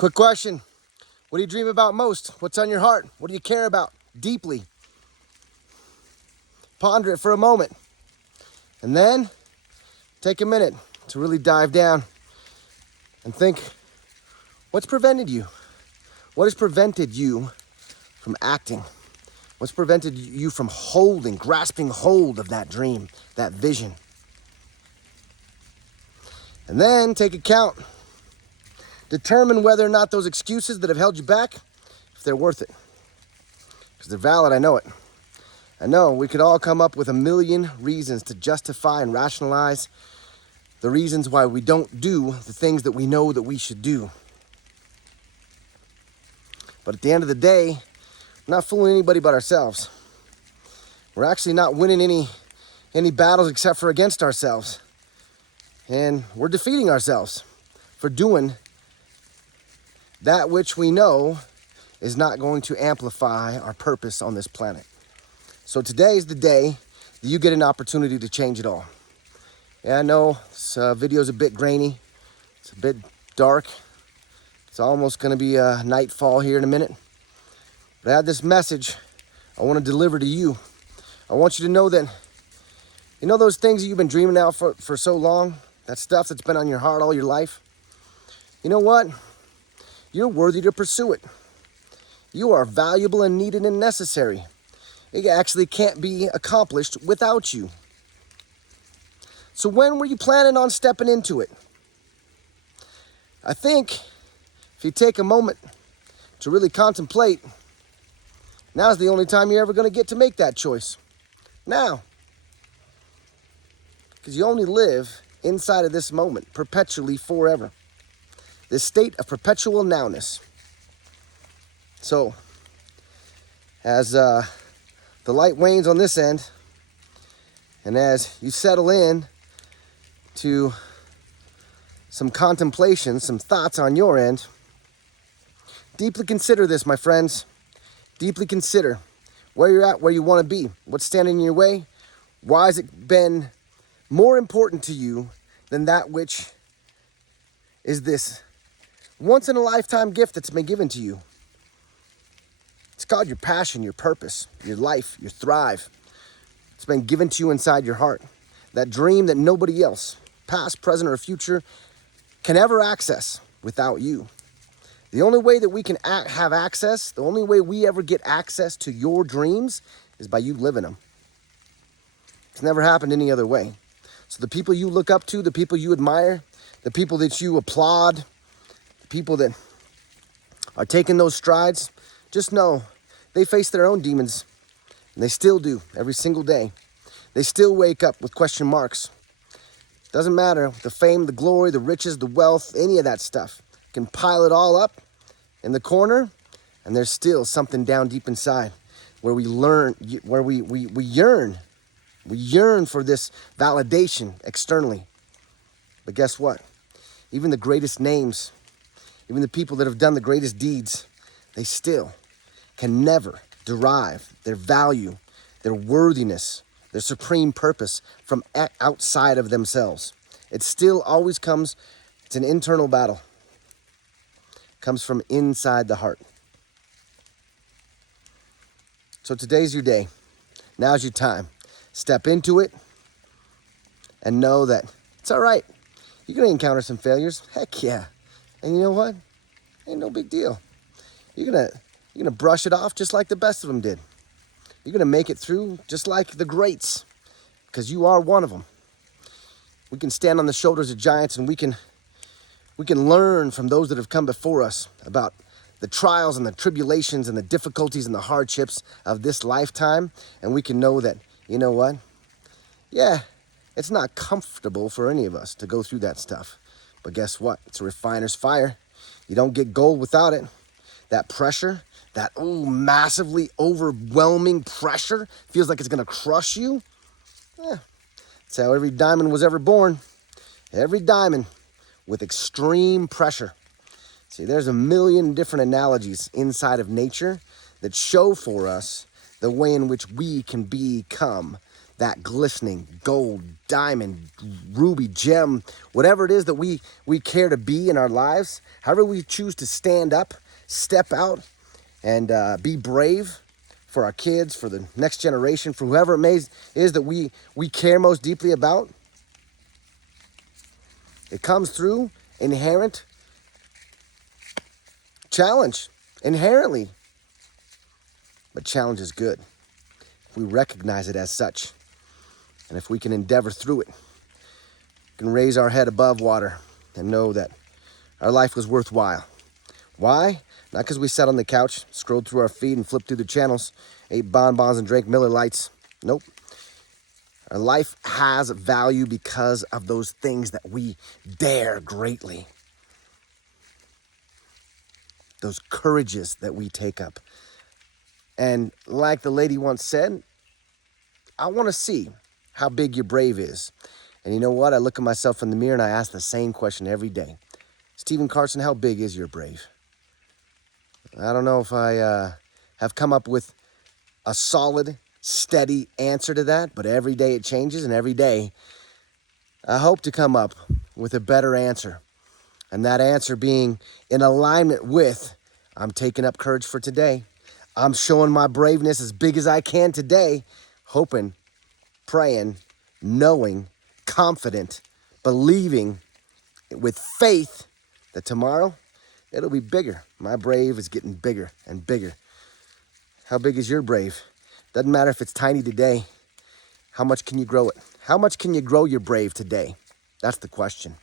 Quick question. What do you dream about most? What's on your heart? What do you care about deeply? Ponder it for a moment. And then take a minute to really dive down and think, what's prevented you? What has prevented you from acting? What's prevented you from grasping hold of that dream, that vision? And then take account. Determine whether or not those excuses that have held you back, if they're worth it. Because they're valid, I know it. I know we could all come up with a million reasons to justify and rationalize the reasons why we don't do the things that we know that we should do. But at the end of the day, we're not fooling anybody but ourselves. We're actually not winning any battles except for against ourselves. And we're defeating ourselves for doing that which we know is not going to amplify our purpose on this planet. So today is the day that you get an opportunity to change it all. Yeah, I know this video's a bit grainy. It's a bit dark. It's almost going to be nightfall here in a minute. But I have this message I want to deliver to you. I want you to know that, you know those things that you've been dreaming out for so long? That stuff that's been on your heart all your life? You know what? You're worthy to pursue it. You are valuable and needed and necessary. It actually can't be accomplished without you. So when were you planning on stepping into it? I think if you take a moment to really contemplate, now's the only time you're ever going to get to make that choice. Now. Because you only live inside of this moment, perpetually, forever. This state of perpetual nowness. So, as the light wanes on this end, and as you settle in to some contemplation, some thoughts on your end, deeply consider this, my friends. Deeply consider where you're at, where you want to be, what's standing in your way. Why has it been more important to you than that which is this once-in-a-lifetime gift that's been given to you? It's called your passion, your purpose, your life, your thrive. It's been given to you inside your heart. That dream that nobody else, past, present, or future, can ever access without you. The only way that we can have access, the only way we ever get access to your dreams is by you living them. It's never happened any other way. So the people you look up to, the people you admire, the people that you applaud, the people that are taking those strides, just know they face their own demons, and they still do every single day. They still wake up with question marks. Doesn't matter, the fame, the glory, the riches, the wealth, any of that stuff. You can pile it all up in the corner, and there's still something down deep inside where we learn, where we yearn. We yearn for this validation externally. But guess what? Even the greatest names, even the people that have done the greatest deeds, they still can never derive their value, their worthiness, their supreme purpose from outside of themselves. It still always comes, it's an internal battle. It comes from inside the heart. So today's your day. Now's your time. Step into it and know that it's all right. You're going to encounter some failures. Heck yeah. And you know what? Ain't no big deal. You're going to brush it off just like the best of them did. You're going to make it through just like the greats, because you are one of them. We can stand on the shoulders of giants, and we can learn from those that have come before us about the trials and the tribulations and the difficulties and the hardships of this lifetime. And we can know that, you know what? Yeah, it's not comfortable for any of us to go through that stuff. But guess what? It's a refiner's fire. You don't get gold without it. That pressure, that massively overwhelming pressure, feels like it's going to crush you. Yeah, that's how every diamond was ever born. Every diamond with extreme pressure. See, there's a million different analogies inside of nature that show for us the way in which we can become that glistening gold, diamond, ruby, gem, whatever it is that we care to be in our lives, however we choose to stand up, step out, and be brave for our kids, for the next generation, for whoever it is that we care most deeply about. It comes through inherent challenge, inherently. But challenge is good if we recognize it as such. And if we can endeavor through it, we can raise our head above water and know that our life was worthwhile. Why? Not because we sat on the couch, scrolled through our feed and flipped through the channels, ate bonbons and drank Miller Lights. Nope. Our life has value because of those things that we dare greatly. Those courages that we take up. And like the lady once said, I want to see how big your brave is. And you know what? I look at myself in the mirror and I ask the same question every day. Stephen Carson, how big is your brave? I don't know if I have come up with a solid, steady answer to that, but every day it changes, and every day I hope to come up with a better answer. And that answer being in alignment with, I'm taking up courage for today. I'm showing my braveness as big as I can today, hoping, praying, knowing, confident, believing with faith that tomorrow it'll be bigger. My brave is getting bigger and bigger. How big is your brave? Doesn't matter if it's tiny today. How much can you grow it? How much can you grow your brave today? That's the question.